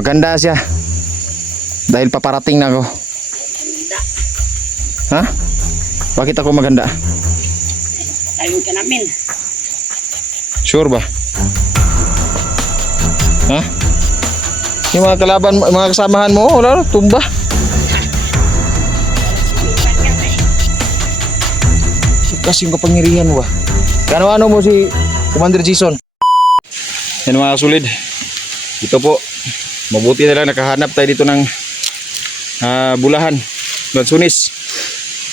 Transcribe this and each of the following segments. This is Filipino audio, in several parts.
Maganda siya. Dahil paparating na ako. Ha? Bakit ako maganda? Tayo ka namin. Sure ba? Ha? Yung mga kalaban, mga kasamahan mo, wala, tumba. Kasing kapangyarihan ba? Ano mo si Commander Jason? Yan mga kasulid. Ito po. Mabuti na lang nakahanap tayo dito ng bulahan. Sunis.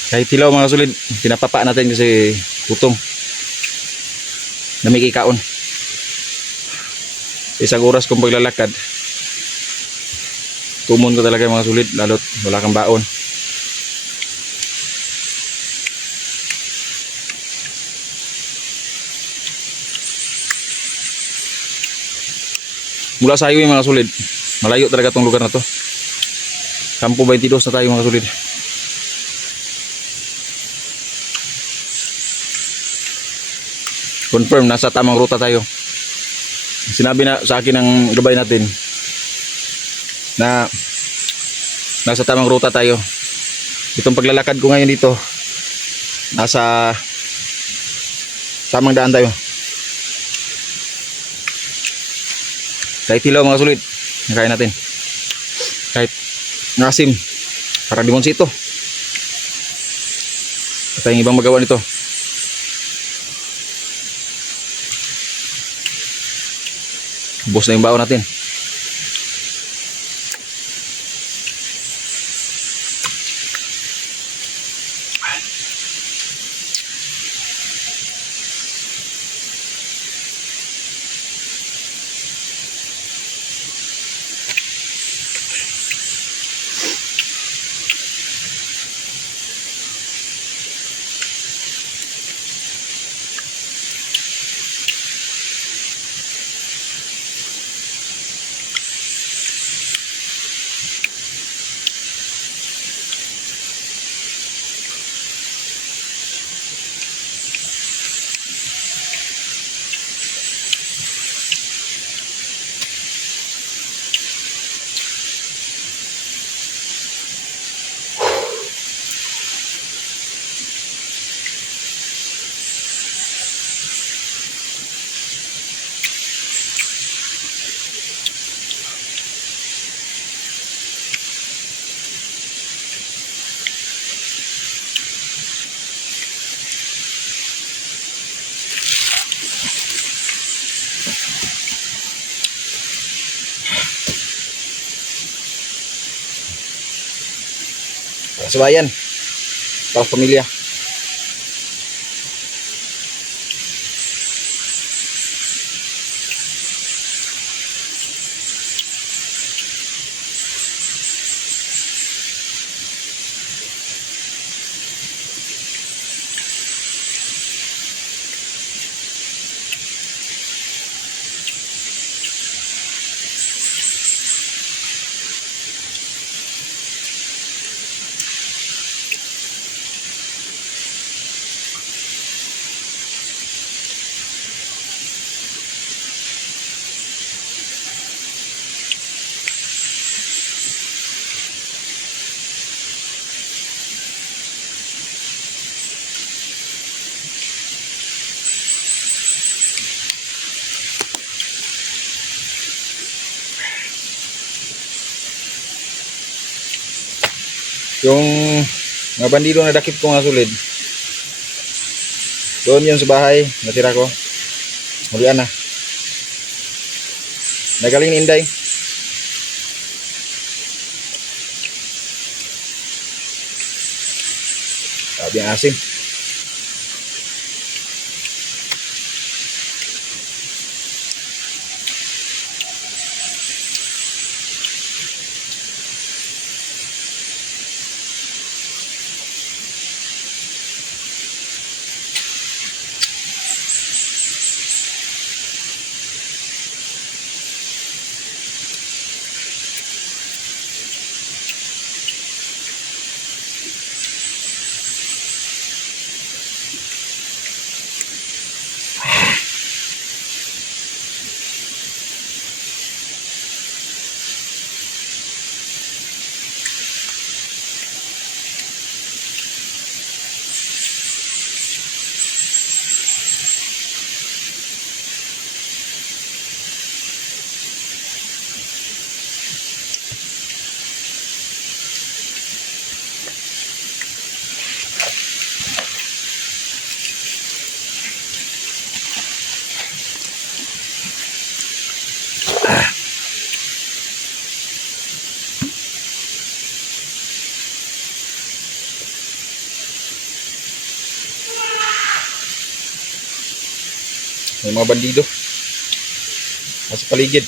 Kahit hilaw mga kasulid. Pinapapa natin kasi gutom. Namig ikaon. Isang oras kong paglalakad. Tumon ko talaga mga kasulid. Lalo't wala kang baon. Mula sa highway mga kasulid, malayo talaga itong lugar na to. Campo 22 na tayo mga kasulid. Confirm, nasa tamang ruta tayo. Sinabi na sa akin ng gabay natin na nasa tamang ruta tayo. Itong paglalakad ko ngayon dito, nasa tamang daan tayo. Kahit hilaw mga sulit, nakain natin. Kahit nasim, parang limonsito. At tayong ibang magawa nito. Ubos na yung baon natin. Sa bayan, para sa pamilya. Yung mga bandido na dakip ko nga sulid, doon yun sa bahay natira ko. Mulian na, nagaling ni Inday. Sabi ang asim. May mga bandido. Nasa paligid.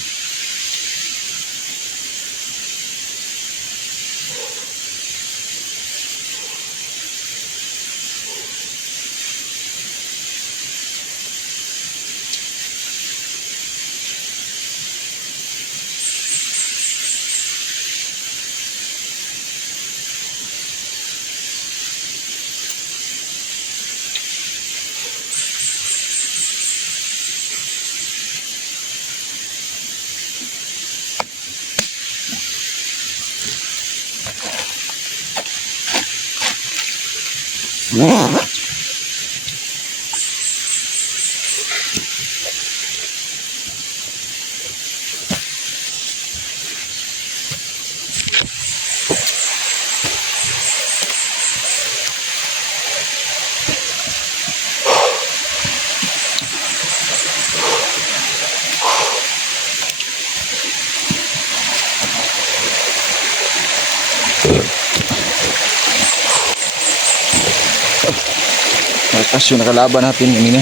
Malakas yung nakalaban natin kanina.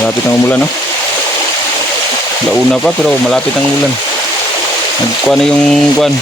Malapit ang umulan, no? Launa pa pero malapit ang umulan. Nagkuha na yung kuwan.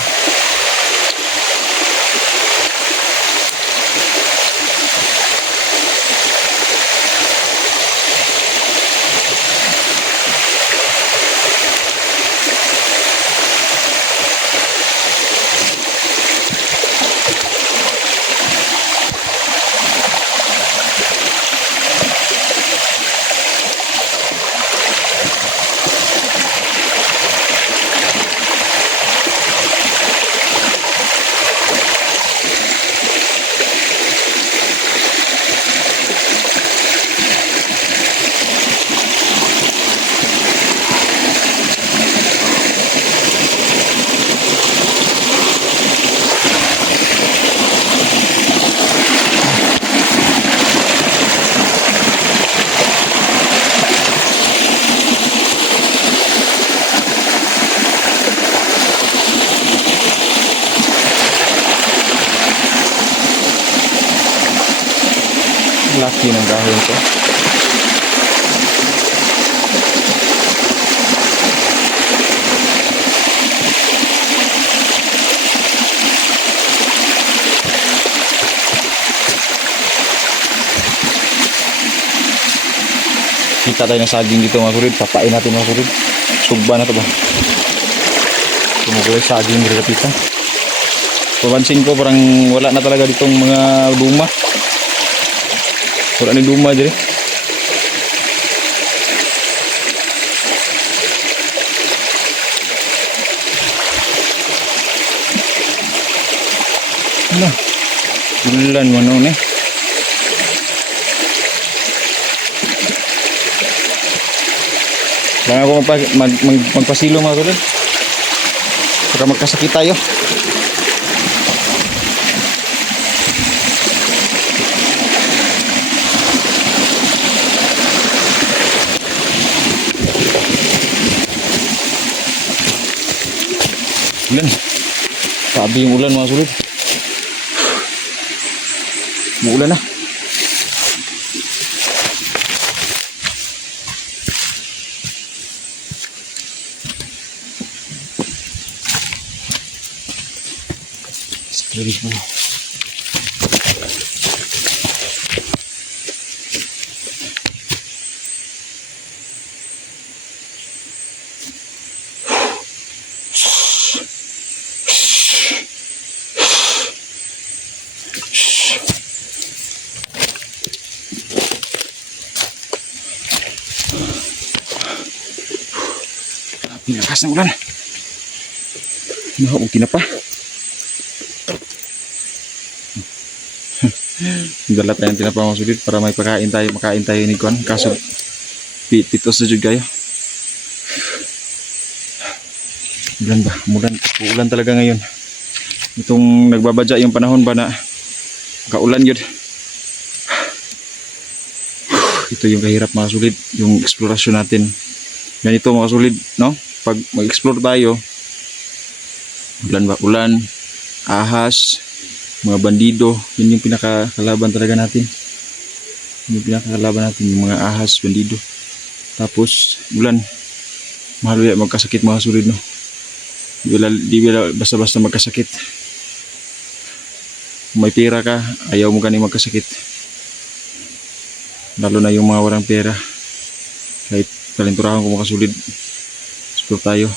Laki ng kahoy ko. Kita tayo ng saging dito mga kurid. Papain natin mga kurid. Sugba na to ba? Tumukulay saging dito kapitan. Papansin ko parang wala na talaga ditong mga luma. Wala na luma dyan. Ano? Ulan mo noon eh. Kailangan ako magpasilo mga kulit. Baka magkasakit tayo. Ulan. Sabi yung ulan mga sulit. Uulan na. Sekali mo. Lakas ng ulan. Nahuuti na pa. Dala tayong tinapa mga sulit para may makain tayo ni Kon. Kaso pito sa jud kayo. Ulan ba? Ulan talaga ngayon. Itong nagbabadya yung panahon ba na kaulan yun. Ito yung kahirap mga sulit, yung eksplorasyon natin. Ganito mga sulit, no? Pag mag-explore tayo, ulan ba? Ulan, ahas, mga bandido, yun yung pinakakalaban talaga natin. Yung pinakakalaban natin, yung mga ahas, bandido. Tapos, ulan. Mahal yan magkasakit mga kasulid, no? Di bila basta-basta magkasakit. Kung may pera ka, ayaw mo gani magkasakit. Lalo na yung mga walang pera. Kahit kalinturahan ko mga kasulid. Sport tayo.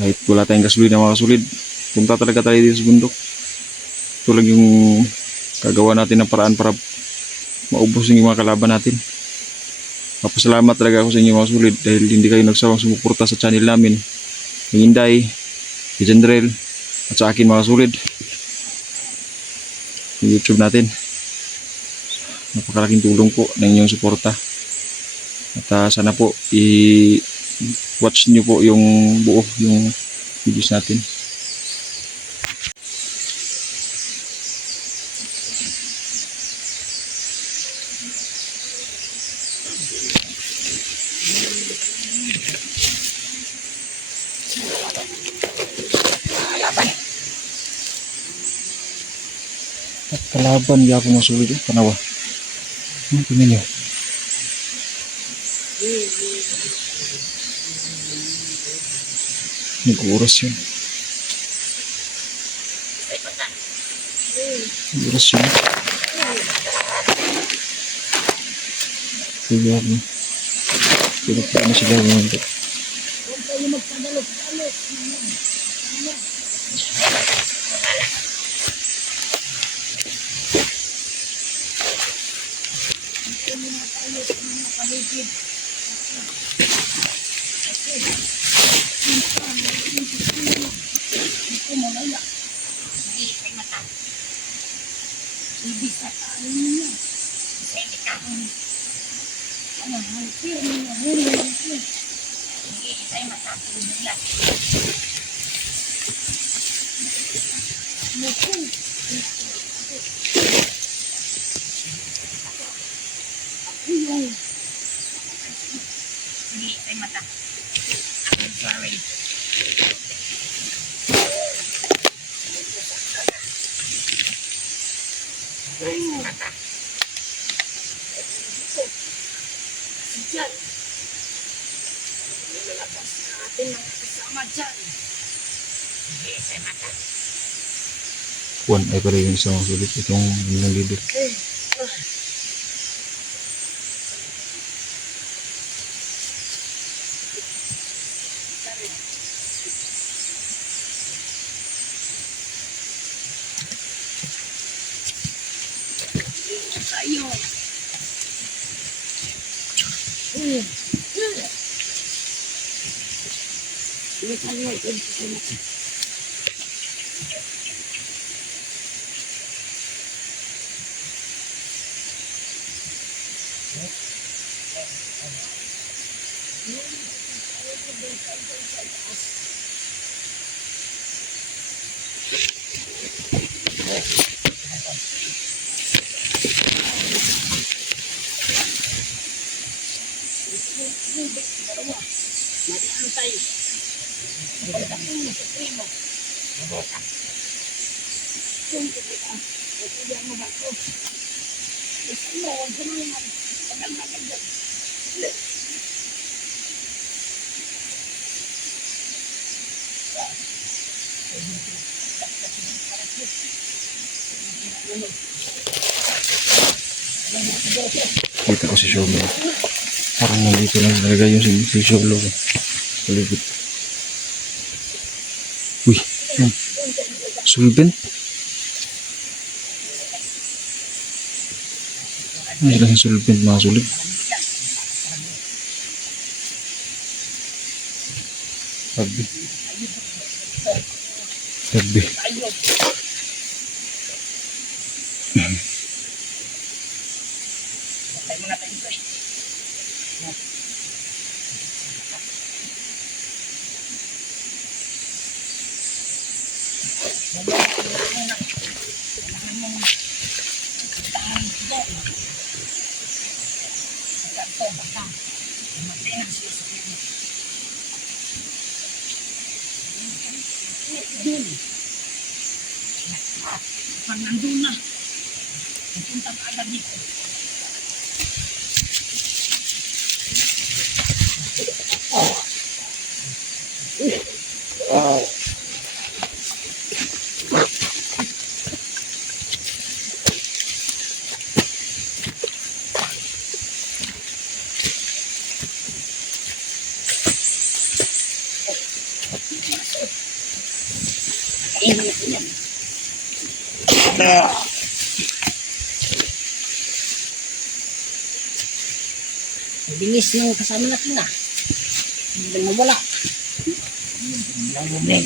Kahit wala tayong kasulid na mga kasulid, punta talaga tayo dito sa bundok. Ito lang yung kagawa natin ng paraan para maubos yung mga kalaban natin. Papasalamat talaga ako sa inyo mga kasulid dahil hindi kayo nagsawang sumuporta sa channel namin. Yung Inday, yung Jandrel, at sa akin mga kasulid. Yung YouTube natin. Napakalaking tulong po ng inyong suporta. At sana po i-watch nyo po yung buo yung videos natin. At kalaban di ako masulit panawa. Tingnan nyo. Nag-uras yun. Nag-uras yun. Kaya ako. Pinagpaan na sila ngayon. Juan ay pala yung isang sulit itong ng leader. Tayo. Kita ko si Sholo. Parang nandito lang talaga yung si Sholo. Paligid. Uy, yun. Sulbent. Ano sila sa sulbent mga sulit? Tabi. Tabi. Pag nandun na, Pupunta ka agad dito. Kainin ko yan. Ang bilis ng kasama natin na. Hindi lang nawala. Hindi lang bumeng.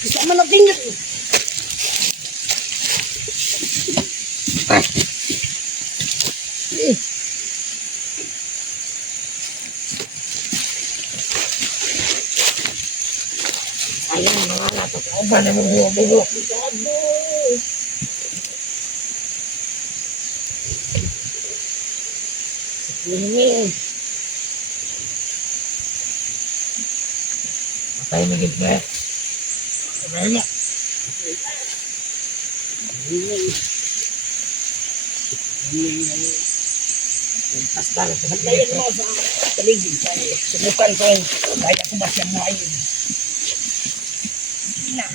Kasama natin na. Ayan, mga natatawa na bugo-bugo. Ini. Matay na gitna. Matay na. Pastal, santayin mo sa paligid. Subukan ko yung kaya ko ba siyang maayun. Na.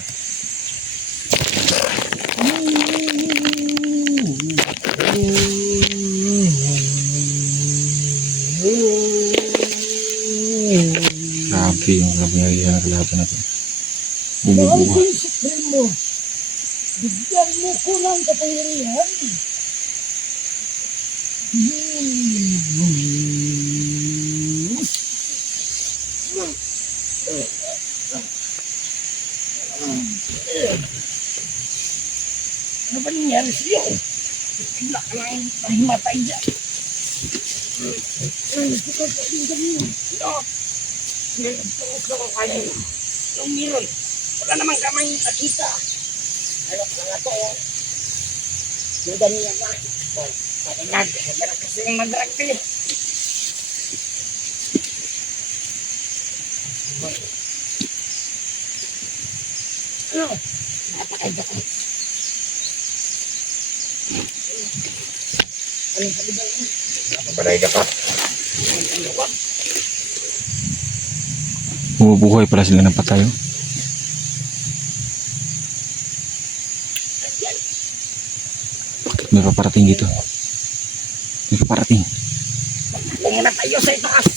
Grabe yung kapangyarihan ng kalaban natin. Bumubuha. Supremo, bigyan mo ko ng kapangyarihan. Ano ba nangyari sa'yo? Bigla ka lang mahimatay dyan. Gusto ko pa din kami. Meron ko kayo. Yung meron. Wala naman kamay nakita. Ano ka nga to? Yung ganyan na. Patinag. Meron kasi yung mag-rugby. Ano? Napakay ka. Anong sabi ba yun? Napabalay ka pa. Bumubuhay pala sila ng patayo. May paparating dito. May paparating. Muna tayo sa itaas.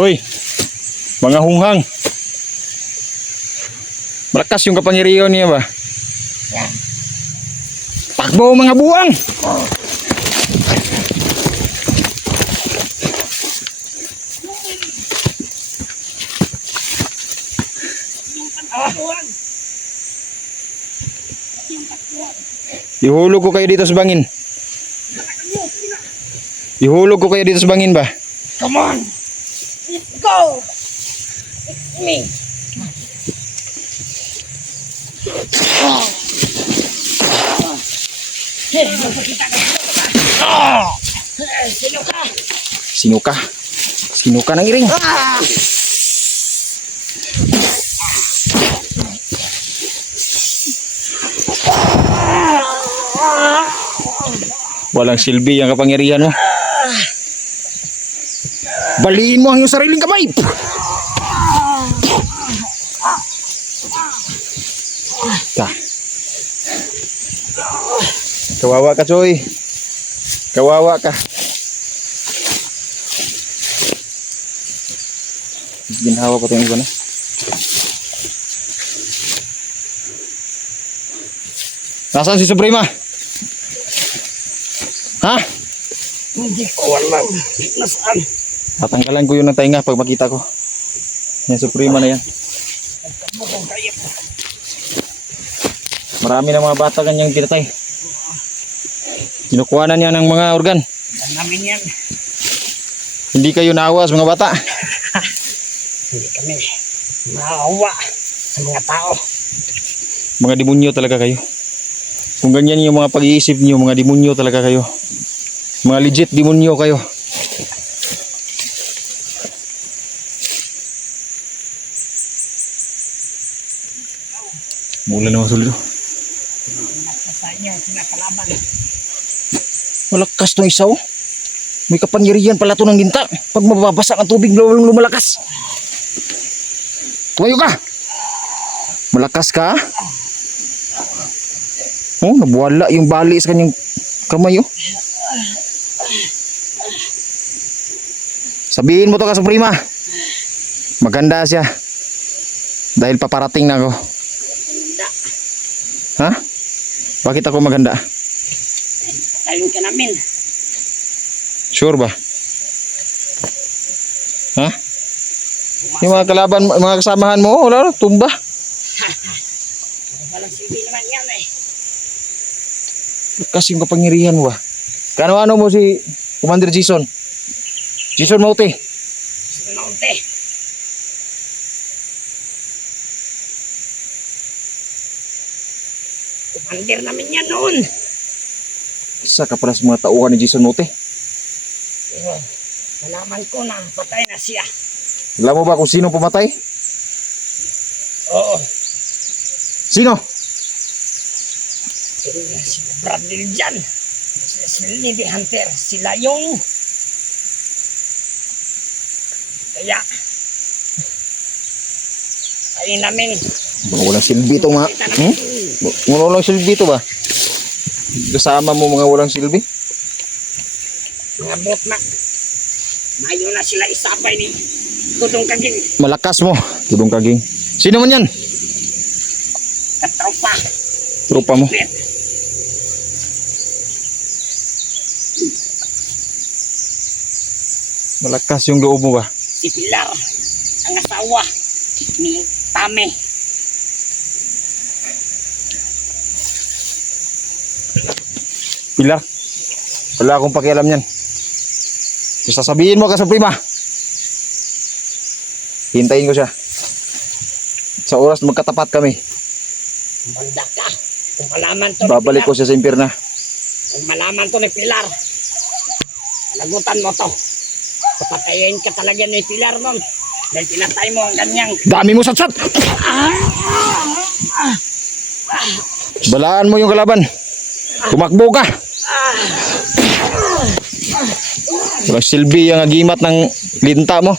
Hoy, mga hunghang. Malakas yung kapangyarihan niya ba? Yan. Takbo mga buwang! Yung pagkakuhan. Yung pagkakuhan. Ihulog ko kayo dito sa bangin. Ihulog ko kayo dito sa bangin ba? Come on. Let's go. It's me. Sino ka? Sino ka? Sino ka ng iring? Walang silbi ang kapangyarihan mo. Baliin mo ang iyong sariling kamay. Ta. Kawawa ka, Choy. Kawawa ka. Ginhawa ko tayong iba na. Nasaan si Suprema? Ha? Hindi ko alam. Nasaan? Tatanggalan ko yun ng tainga pag makita ko. Yan, Suprema na yan. Bukong kayo. Marami na mga bata kanyang pinatay. Kinukuhanan niya ng mga organ. Yan namin yan. Hindi kayo naawas mga bata. Hindi kami maawa sa mga tao. Mga demonyo talaga kayo. Kung ganyan yung mga pag-iisip niyo, mga demonyo talaga kayo. Mga legit demonyo kayo. Mula na masuldo. Sa inyo, pinakalaban. Malakas tong isaw. May kapangyarihan pala to ng ginta. Pag mababasa ang tubig, lumalakas. Tumayo ka! Malakas ka? Oh, nabuwala yung bali sa kanyang kamay, oh. Sabihin mo to ka sa prima. Maganda siya. Dahil paparating na ako. Ha? Bakit ako maganda? Tayon ka namin. Sure ba? Ha? Yung mga kalaban, mga kasamahan mo, wala na, tumba. Walang silbi naman yan eh. Kasi yung kapangyarihan mo ba? Kano-ano mo si Commander Jason? Jason Maute. Sinunte. Kumandir namin yan noon. Isa ka pala sa mga tauhan ni Jason Maute. Pero nalaman ko na patay na siya. Alam mo ba kung sino pumatay? Oo. Sino? Si Bradley dyan. Si Lady Hunter. Sila yung... Kaya... Ayun namin. Mga walang silbi to mga... Mga walang silbi to ba? Kasama mo mga walang silbi? Mga bot na. Mayo na sila isabay ni Tudong Kaging. Malakas mo, Tudong Kaging. Sino man yan? Katropa. Trupa mo. Malakas yung loob mo ba? Si Pilar. Ang asawa ni Tame. Pilar, wala akong pakialam yan. Sasabihin mo ka sa prima. Hintayin ko siya. Sa oras magkatapat kami, Banda ka. Kung malaman to babalik ni ko Pilar. siya sa impyerno. Kung malaman to ni Pilar. Lagutan mo to. Papatayin ka talaga ni Pilar nun. Dahil pinatay mo ang kanyang... Dami mo satsat! Balaan mo yung kalaban. Tumakbo ka. Walang silbi yung agimat ng linta mo.